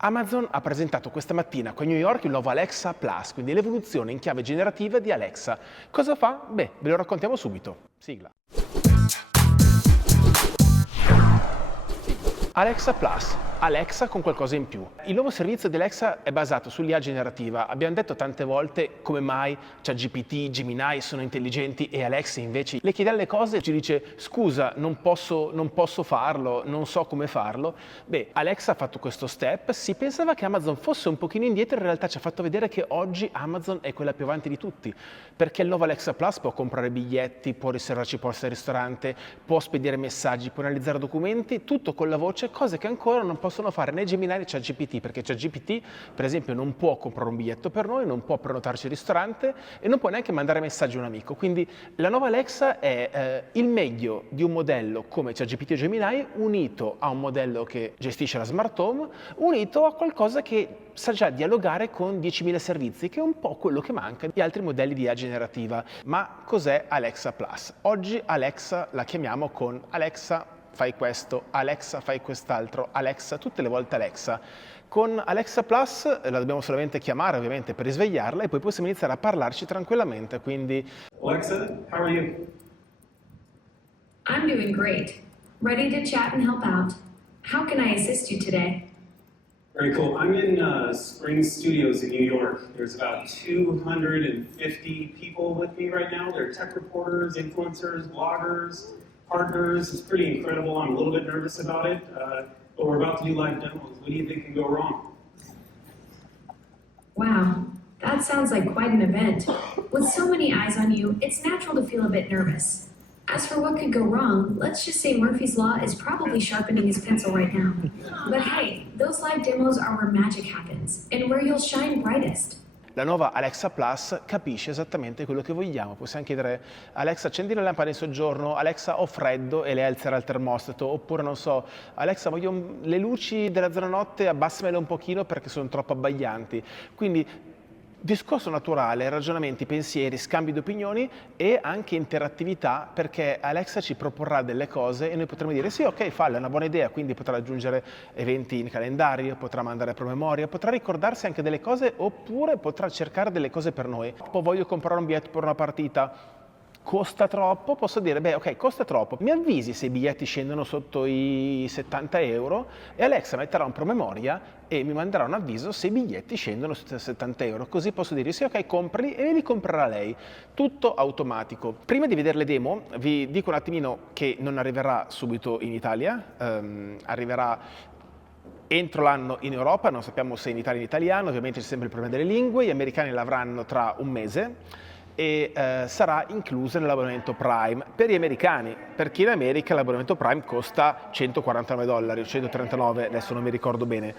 Amazon ha presentato questa mattina qua a New York il nuovo Alexa Plus, quindi l'evoluzione in chiave generativa di Alexa. Cosa fa? Beh, ve lo raccontiamo subito. Sigla. Alexa Plus, Alexa con qualcosa in più. Il nuovo servizio di Alexa è basato sull'IA generativa. Abbiamo detto tante volte come mai ChatGPT, Gemini sono intelligenti e Alexa invece le chiediamo le cose e ci dice scusa, non posso farlo, non so come farlo. Beh, Alexa ha fatto questo step, si pensava che Amazon fosse un pochino indietro, in realtà ci ha fatto vedere che oggi Amazon è quella più avanti di tutti, perché il nuovo Alexa Plus può comprare biglietti, può riservarci posti al ristorante, può spedire messaggi, può analizzare documenti, tutto con la voce, cose che ancora non possono fare né Gemini né ChatGPT, perché ChatGPT per esempio non può comprare un biglietto per noi, non può prenotarci il ristorante e non può neanche mandare messaggi a un amico. Quindi la nuova Alexa è il meglio di un modello come ChatGPT o Gemini unito a un modello che gestisce la smart home, unito a qualcosa che sa già dialogare con 10.000 servizi, che è un po' quello che manca di altri modelli di IA generativa. Ma cos'è Alexa Plus? Oggi Alexa la chiamiamo con Alexa fai questo, Alexa fai quest'altro, Alexa, tutte le volte Alexa. Con Alexa Plus la dobbiamo solamente chiamare ovviamente per risvegliarla e poi possiamo iniziare a parlarci tranquillamente, quindi... Alexa, how are you? I'm doing great. Ready to chat and help out. How can I assist you today? Very cool. I'm in Spring Studios in New York. There's about 250 people with me right now. They're tech reporters, influencers, bloggers, partners. It's pretty incredible. I'm a little bit nervous about it, but we're about to do live demos. What do you think can go wrong? Wow, that sounds like quite an event. With so many eyes on you, it's natural to feel a bit nervous. As for what could go wrong, let's just say Murphy's Law is probably sharpening his pencil right now. But hey, those live demos are where magic happens, and where you'll shine brightest. La nuova Alexa Plus capisce esattamente quello che vogliamo. Possiamo chiedere Alexa accendi la lampada in soggiorno, Alexa ho freddo e lei alzerà il termostato, oppure non so, Alexa voglio le luci della zona notte abbassamele un pochino perché sono troppo abbaglianti. Quindi discorso naturale, ragionamenti, pensieri, scambi di opinioni e anche interattività, perché Alexa ci proporrà delle cose e noi potremo dire sì, ok, fallo, è una buona idea, quindi potrà aggiungere eventi in calendario, potrà mandare promemoria, potrà ricordarsi anche delle cose oppure potrà cercare delle cose per noi. Poi voglio comprare un biglietto per una partita, costa troppo, posso dire, beh ok, costa troppo, mi avvisi se i biglietti scendono sotto i 70 euro e Alexa metterà un promemoria e mi manderà un avviso se i biglietti scendono sotto i 70 euro, così posso dire sì ok, comprali e li comprerà lei, tutto automatico. Prima di vedere le demo vi dico un attimino che non arriverà subito in Italia, arriverà entro l'anno in Europa, non sappiamo se in Italia in italiano, ovviamente c'è sempre il problema delle lingue, gli americani l'avranno tra un mese e sarà inclusa nell'abbonamento Prime per gli americani. Per chi in America l'abbonamento Prime costa $149 o 139, adesso non mi ricordo bene.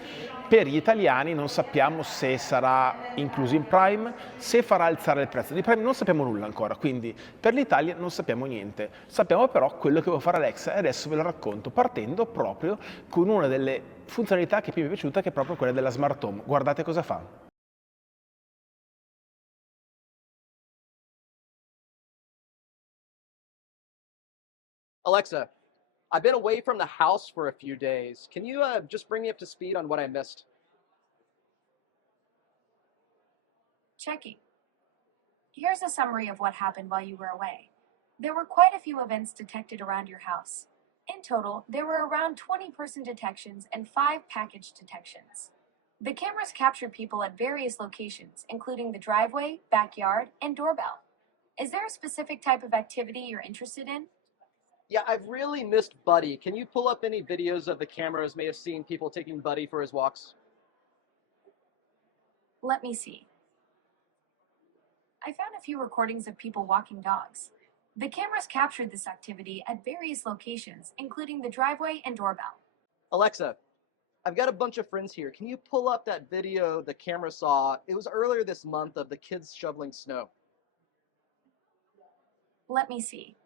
Per gli italiani non sappiamo se sarà incluso in Prime, se farà alzare il prezzo di Prime, non sappiamo nulla ancora, quindi per l'Italia non sappiamo niente. Sappiamo però quello che può fare Alexa e adesso ve lo racconto partendo proprio con una delle funzionalità che più mi è piaciuta, che è proprio quella della smart home. Guardate cosa fa. Alexa, I've been away from the house for a few days. Can you just bring me up to speed on what I missed? Checking. Here's a summary of what happened while you were away. There were quite a few events detected around your house. In total, there were around 20 person detections and 5 package detections. The cameras captured people at various locations, including the driveway, backyard, and doorbell. Is there a specific type of activity you're interested in? Yeah, I've really missed Buddy. Can you pull up any videos of the cameras may have seen people taking Buddy for his walks? Let me see. I found a few recordings of people walking dogs. The cameras captured this activity at various locations, including the driveway and doorbell. Alexa, I've got a bunch of friends here. Can you pull up that video the camera saw? It was earlier this month of the kids shoveling snow. Let me see.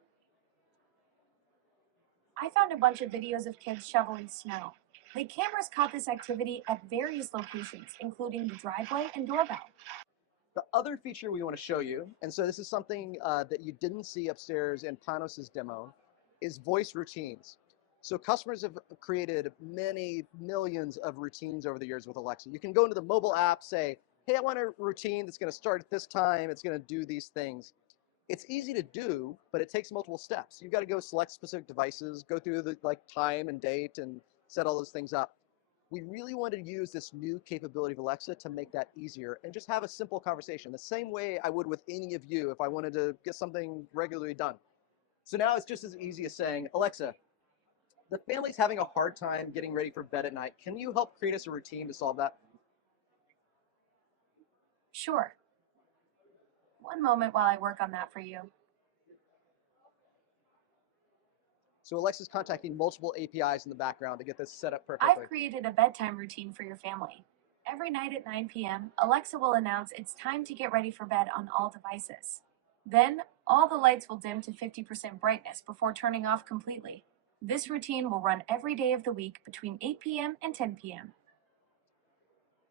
I found a bunch of videos of kids shoveling snow. The cameras caught this activity at various locations, including the driveway and doorbell. The other feature we want to show you, and so this is something that you didn't see upstairs in Panos' demo, is voice routines. So customers have created many millions of routines over the years with Alexa. You can go into the mobile app, say, hey, I want a routine that's going to start at this time. It's going to do these things. It's easy to do, but it takes multiple steps. You've got to go select specific devices, go through the time and date and set all those things up. We really wanted to use this new capability of Alexa to make that easier and just have a simple conversation, the same way I would with any of you if I wanted to get something regularly done. So now it's just as easy as saying, Alexa, the family's having a hard time getting ready for bed at night. Can you help create us a routine to solve that? Sure. One moment while I work on that for you. So Alexa's contacting multiple APIs in the background to get this set up perfectly. I've created a bedtime routine for your family. Every night at 9 p.m., Alexa will announce it's time to get ready for bed on all devices. Then, all the lights will dim to 50% brightness before turning off completely. This routine will run every day of the week between 8 p.m. and 10 p.m.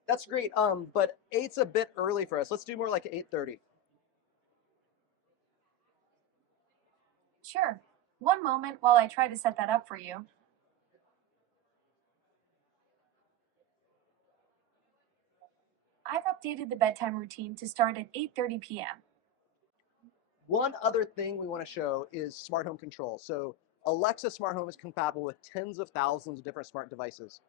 That's great, but 8's a bit early for us. Let's do more like 8:30. Sure. One moment while I try to set that up for you. I've updated the bedtime routine to start at 8:30 p.m. One other thing we want to show is smart home control. So Alexa Smart Home is compatible with tens of thousands of different smart devices.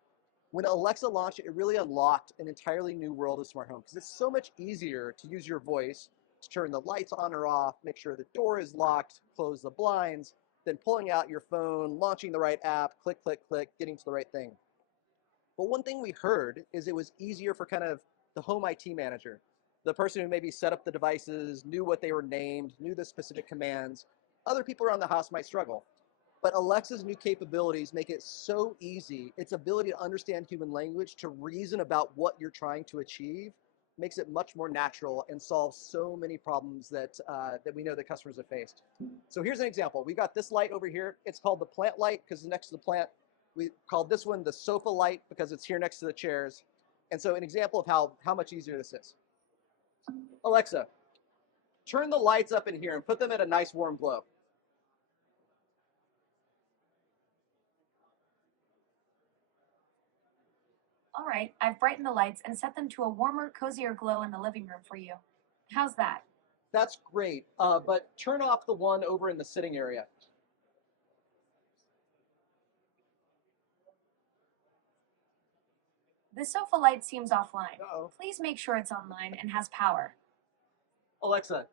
When Alexa launched, it really unlocked an entirely new world of smart home because it's so much easier to use your voice to turn the lights on or off, make sure the door is locked, close the blinds, than pulling out your phone, launching the right app, click, click, click, getting to the right thing. But one thing we heard is it was easier for kind of the home IT manager, the person who maybe set up the devices, knew what they were named, knew the specific commands. Other people around the house might struggle. But Alexa's new capabilities make it so easy. Its ability to understand human language, to reason about what you're trying to achieve, makes it much more natural and solves so many problems that we know that customers have faced. So here's an example. We got this light over here. It's called the plant light because it's next to the plant. We called this one the sofa light because it's here next to the chairs. And so an example of how much easier this is. Alexa, turn the lights up in here and put them at a nice warm glow. All right, I've brightened the lights and set them to a warmer, cozier glow in the living room for you. How's that? That's great, but turn off the one over in the sitting area. The sofa light seems offline. Uh-oh. Please make sure it's online and has power. Alexa,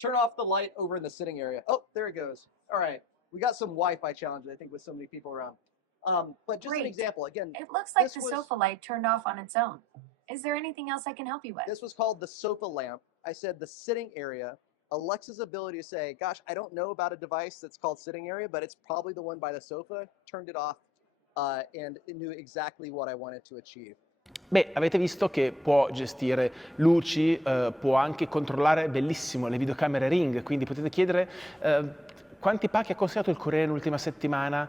turn off the light over in the sitting area. Oh, there it goes. All right, we got some Wi-Fi challenges, I think, with so many people around. But just an Great. example, again. It looks like this the was- sofa light turned off on its own. Is there anything else I can help you with? This was called the sofa lamp. I said the sitting area. Alexa's ability to say, gosh, I don't know about a device that's called sitting area, but it's probably the one by the sofa, turned it off, and it knew exactly what I wanted to achieve. Beh, avete visto che può gestire luci, può anche controllare, bellissimo, le videocamere Ring, quindi potete chiedere quanti pacchi ha consegnato il Corriere nell'ultima settimana,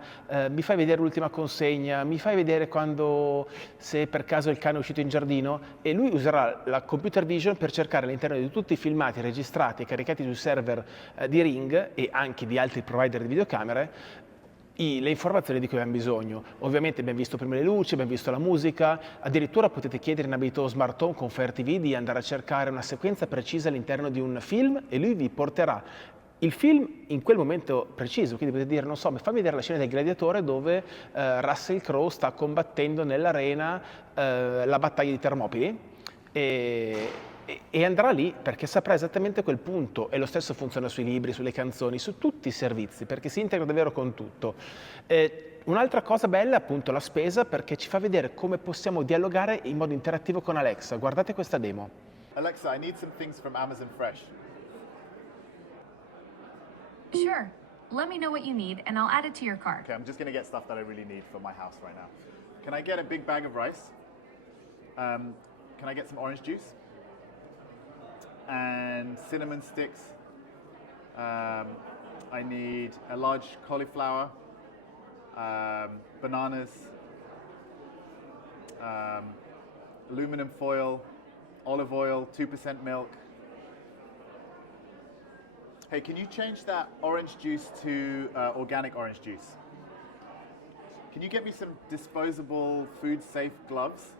mi fai vedere l'ultima consegna, mi fai vedere quando, se per caso il cane è uscito in giardino, e lui userà la computer vision per cercare all'interno di tutti i filmati registrati e caricati sui server di Ring e anche di altri provider di videocamere, le informazioni di cui abbiamo bisogno. Ovviamente abbiamo visto prima le luci, abbiamo visto la musica, addirittura potete chiedere in abito smart home con Fire TV di andare a cercare una sequenza precisa all'interno di un film e lui vi porterà il film in quel momento preciso, quindi potete dire, non so, fammi vedere la scena del gladiatore dove Russell Crowe sta combattendo nell'arena la battaglia di Termopili e andrà lì perché saprà esattamente quel punto, e lo stesso funziona sui libri, sulle canzoni, su tutti i servizi, perché si integra davvero con tutto. Un'altra cosa bella è appunto la spesa, perché ci fa vedere come possiamo dialogare in modo interattivo con Alexa. Guardate questa demo. Alexa, I need some things from Amazon Fresh. Sure. Let me know what you need and I'll add it to your cart. Okay, I'm just gonna get stuff that I really need for my house right now. Can I get a big bag of rice? Can I get some orange juice? And cinnamon sticks. I need a large cauliflower, bananas, aluminum foil, olive oil, 2% milk. Hey, can you change that orange juice to organic orange juice? can you get me some disposable, food-safe gloves?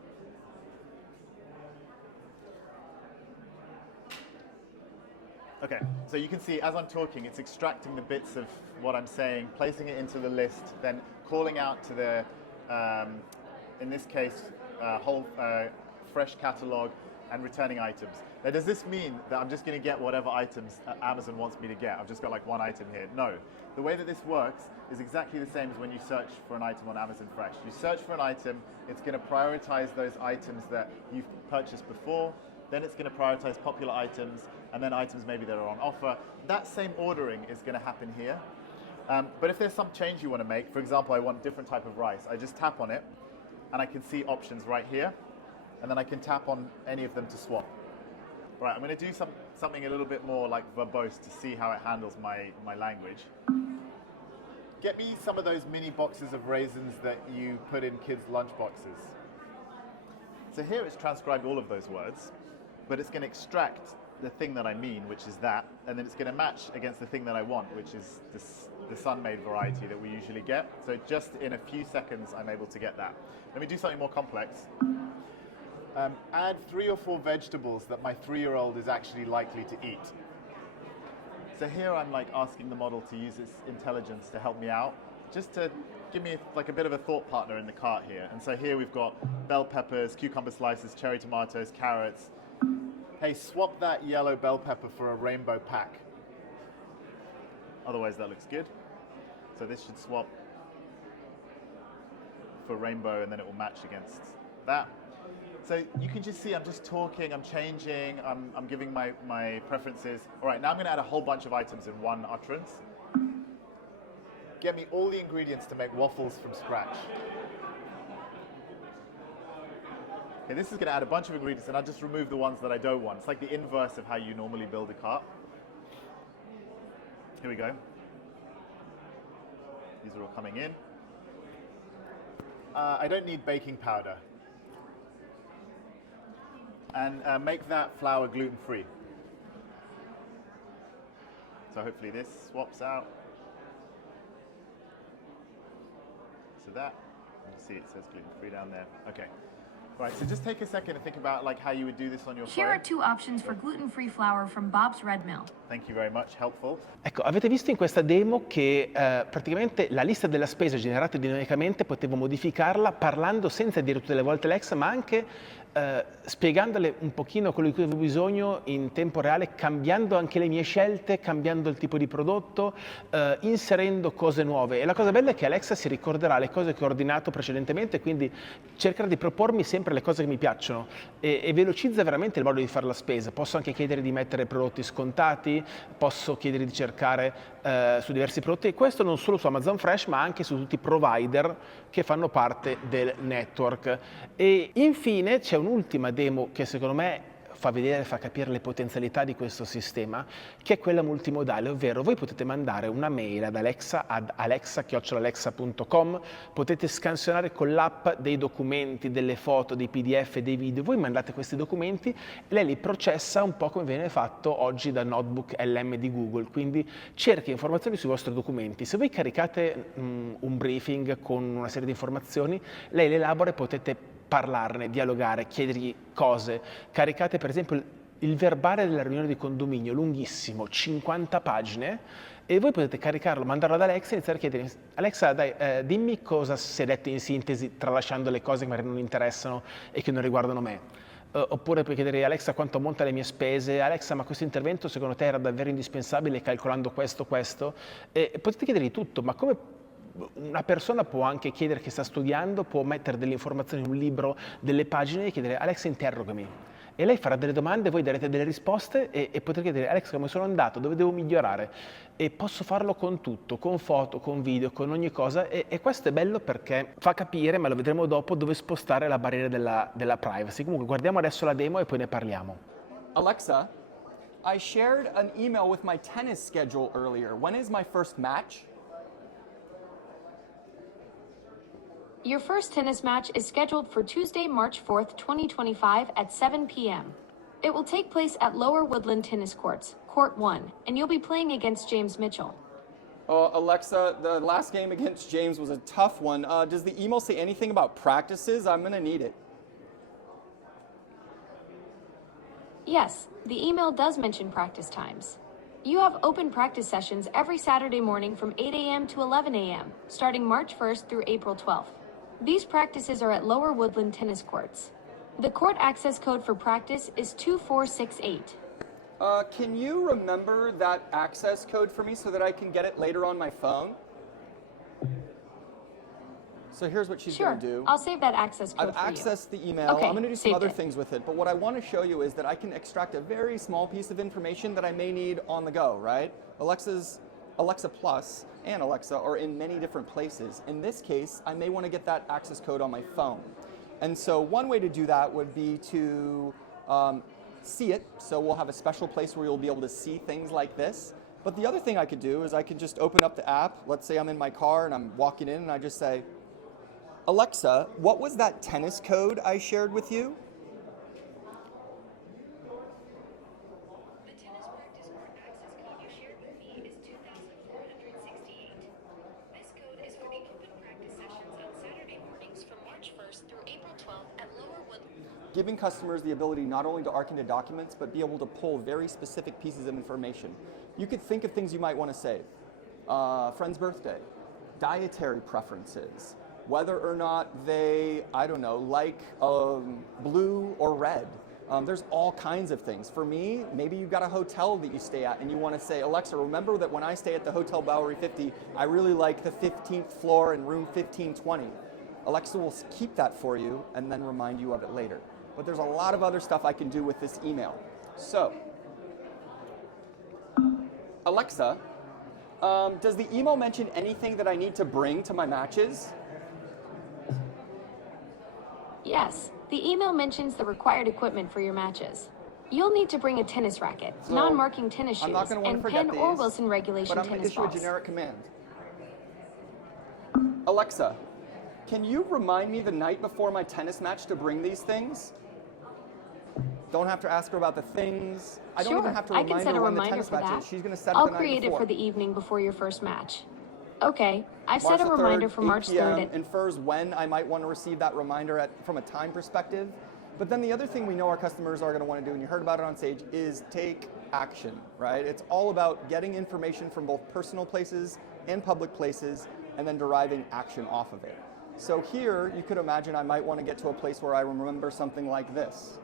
Okay, so you can see as I'm talking, it's extracting the bits of what I'm saying, placing it into the list, then calling out to the, in this case, whole fresh catalog and returning items. Now, does this mean that I'm just going to get whatever items Amazon wants me to get? I've just got like one item here. No. The way that this works is exactly the same as when you search for an item on Amazon Fresh. You search for an item, it's going to prioritize those items that you've purchased before, then it's going to prioritize popular items, and then items maybe that are on offer. That same ordering is going to happen here. But if there's some change you want to make, for example, I want a different type of rice, I just tap on it, and I can see options right here, and then I can tap on any of them to swap. Right, I'm going to do something a little bit more like verbose to see how it handles my language. Get me some of those mini boxes of raisins that you put in kids' lunch boxes. So here it's transcribed all of those words, but it's going to extract the thing that I mean, which is that, and then it's going to match against the thing that I want, which is the sun-made variety that we usually get. So just in a few seconds, I'm able to get that. Let me do something more complex. Add 3 or 4 vegetables that my 3-year-old is actually likely to eat. So here I'm like asking the model to use its intelligence to help me out, just to give me like a bit of a thought partner in the cart here. And so here we've got bell peppers, cucumber slices, cherry tomatoes, carrots. Hey, swap that yellow bell pepper for a rainbow pack. Otherwise that looks good. So this should swap for rainbow, and then it will match against that. So you can just see I'm just talking, I'm changing, I'm giving my preferences. All right, now I'm going to add a whole bunch of items in one utterance. Get me all the ingredients to make waffles from scratch. Okay, this is going to add a bunch of ingredients, and I'll just remove the ones that I don't want. It's like the inverse of how you normally build a cart. Here we go. These are all coming in. I don't need baking powder. And make that flour gluten-free. So hopefully this swaps out. So that, you can see it says gluten-free down there. Okay. Right, so just take a second and think about like how you would do this on your phone. Here are 2 options for gluten-free flour from Bob's Red Mill. Thank you very much, helpful. Ecco, avete visto in questa demo che praticamente la lista della spesa generata dinamicamente potevo modificarla parlando senza dire tutte le volte Alexa, ma anche spiegandole un pochino quello di cui avevo bisogno in tempo reale, cambiando anche le mie scelte, cambiando il tipo di prodotto, inserendo cose nuove. E la cosa bella è che Alexa si ricorderà le cose che ho ordinato precedentemente, quindi cercherà di propormi sempre le cose che mi piacciono e velocizza veramente il modo di fare la spesa. Posso anche chiedere di mettere prodotti scontati, posso chiedere di cercare su diversi prodotti, e questo non solo su Amazon Fresh ma anche su tutti i provider che fanno parte del network. E infine c'è un'ultima demo che secondo me fa vedere, fa capire le potenzialità di questo sistema, che è quella multimodale, ovvero voi potete mandare una mail ad Alexa, ad alexa@alexa.com, potete scansionare con l'app dei documenti, delle foto, dei PDF, dei video, voi mandate questi documenti e lei li processa un po' come viene fatto oggi da Notebook LM di Google, quindi cerca informazioni sui vostri documenti. Se voi caricate un briefing con una serie di informazioni, lei le elabora e potete parlarne, dialogare, chiedergli cose. Caricate per esempio il verbale della riunione di condominio, lunghissimo, 50 pagine, e voi potete caricarlo, mandarlo ad Alexa e iniziare a chiedere: Alexa, dai, dimmi cosa si è detto in sintesi, tralasciando le cose che magari non interessano e che non riguardano me. Oppure puoi chiedere: Alexa, quanto ammonta le mie spese? Alexa, ma questo intervento secondo te era davvero indispensabile calcolando questo? E potete chiedere di tutto, ma come una persona può anche chiedere che sta studiando, può mettere delle informazioni in un libro, delle pagine, e chiedere: Alexa, interrogami. E lei farà delle domande, voi darete delle risposte e potrete chiedere: Alexa, come sono andato, dove devo migliorare? E posso farlo con tutto, con foto, con video, con ogni cosa, e questo è bello perché fa capire, ma lo vedremo dopo, dove spostare la barriera della privacy. Comunque guardiamo adesso la demo e poi ne parliamo. Alexa, I shared an email with my tennis schedule earlier. When is my first match? Your first tennis match is scheduled for Tuesday, March 4th, 2025 at 7 p.m. It will take place at Lower Woodland Tennis Courts, Court 1, and you'll be playing against James Mitchell. Alexa, the last game against James was a tough one. Does the email say anything about practices? I'm going to need it. Yes, the email does mention practice times. You have open practice sessions every Saturday morning from 8 a.m. to 11 a.m., starting March 1st through April 12th. These practices are at Lower Woodland tennis courts. The court access code for practice is 2468. Can you remember that access code for me so that I can get it later on my phone? So here's what she's going to do. I'll save that access code I've for you. accessed the email. Okay, I'm going to do some saved other it. things with it, but what I want to show you is that I can extract a very small piece of information that I may need on the go, right? Alexa Plus and Alexa are in many different places. In this case, I may want to get that access code on my phone. And so one way to do that would be to see it. So we'll have a special place where you'll be able to see things like this. But the other thing I could do is I could just open up the app. Let's say I'm in my car and I'm walking in and I just say, Alexa, what was that tennis code I shared with you? The tennis practice court access code you shared with me is 2468. This code is for the open practice sessions on Saturday mornings from March 1st through April 12th at Lower Woodland. Giving customers the ability not only to arc into documents, but be able to pull very specific pieces of information. You could think of things you might want to save. Friend's birthday, dietary preferences, whether or not they, I don't know, like blue or red. There's all kinds of things. For me, maybe you've got a hotel that you stay at and you want to say, Alexa, remember that when I stay at the Hotel Bowery 50, I really like the 15th floor and room 1520. Alexa will keep that for you and then remind you of it later. But there's a lot of other stuff I can do with this email. So, Alexa, does the email mention anything that I need to bring to my matches? Yes, the email mentions the required equipment for your matches. You'll need to bring a tennis racket, So, non-marking tennis I'm shoes, not going to want and to forget Penn these, or Wilson regulation but I'm going to tennis issue a balls. generic command. Alexa, can you remind me the night before my tennis match to bring these things? Don't have to ask her about the things. I don't even have to I can remind set her a when the reminder tennis for match that. is. She's going to set it I'll the night create before. it for the evening before your first match. Okay, I've March set a the reminder 3rd, for March 8 p.m. 3rd at infers when I might want to receive that reminder from a time perspective. But then the other thing we know our customers are going to want to do, and you heard about it on stage, is take action, right? It's all about getting information from both personal places and public places and then deriving action off of it. So here, you could imagine I might want to get to a place where I remember something like this.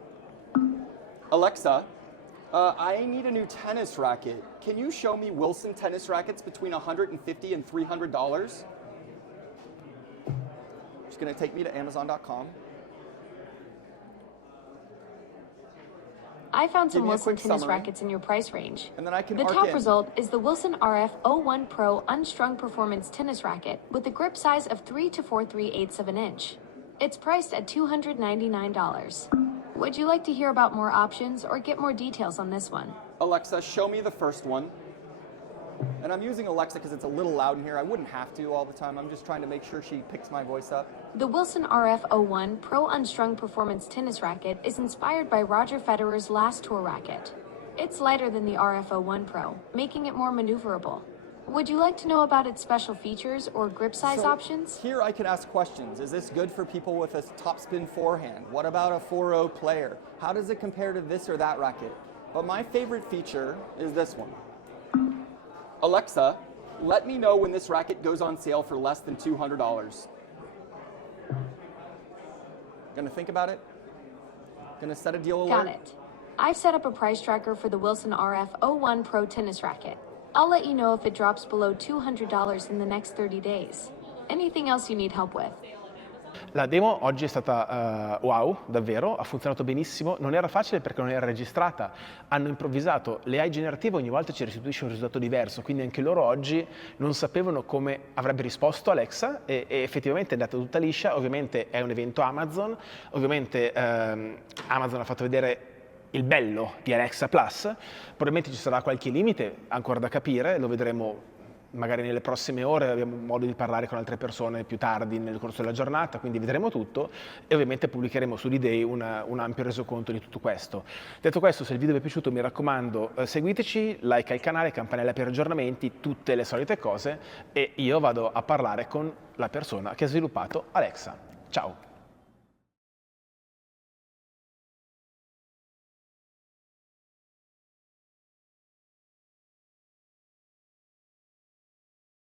Alexa, I need a new tennis racket. Can you show me Wilson tennis rackets between $150 and $300? Just going to take me to Amazon.com. I found Give some me a Wilson quick tennis summary. rackets in your price range. And then I can The arc top in. result is the Wilson RF01 Pro Unstrung Performance Tennis Racket with a grip size of 3 to 4/3/8 of an inch. It's priced at $299. Would you like to hear about more options or get more details on this one? Alexa, show me the first one. And I'm using Alexa because it's a little loud in here. I wouldn't have to all the time. I'm just trying to make sure she picks my voice up. The Wilson RF01 Pro Unstrung Performance Tennis Racket is inspired by Roger Federer's last tour racket. It's lighter than the RF01 Pro, making it more maneuverable. Would you like to know about its special features or grip size So options? Here I can ask questions. Is this good for people with a topspin forehand? What about a 4-0 player? How does it compare to this or that racket? But my favorite feature is this one. Alexa, let me know when this racket goes on sale for less than $200. Gonna think about it? Gonna set a deal alert? Got it. I've set up a price tracker for the Wilson RF01 Pro Tennis Racket. I'll let you know if it drops below $200 in the next 30 days. Anything else you need help with? La demo oggi è stata wow, davvero, ha funzionato benissimo, non era facile perché non era registrata, hanno improvvisato, l'AI generativa ogni volta ci restituisce un risultato diverso, quindi anche loro oggi non sapevano come avrebbe risposto Alexa e effettivamente è andata tutta liscia. Ovviamente è un evento Amazon, ovviamente Amazon ha fatto vedere il bello di Alexa Plus, probabilmente ci sarà qualche limite ancora da capire, lo vedremo magari nelle prossime ore abbiamo modo di parlare con altre persone più tardi nel corso della giornata, quindi vedremo tutto e ovviamente pubblicheremo su DDay un ampio resoconto di tutto questo. Detto questo, se il video vi è piaciuto, mi raccomando, seguiteci, like al canale, campanella per aggiornamenti, tutte le solite cose, e io vado a parlare con la persona che ha sviluppato Alexa. Ciao!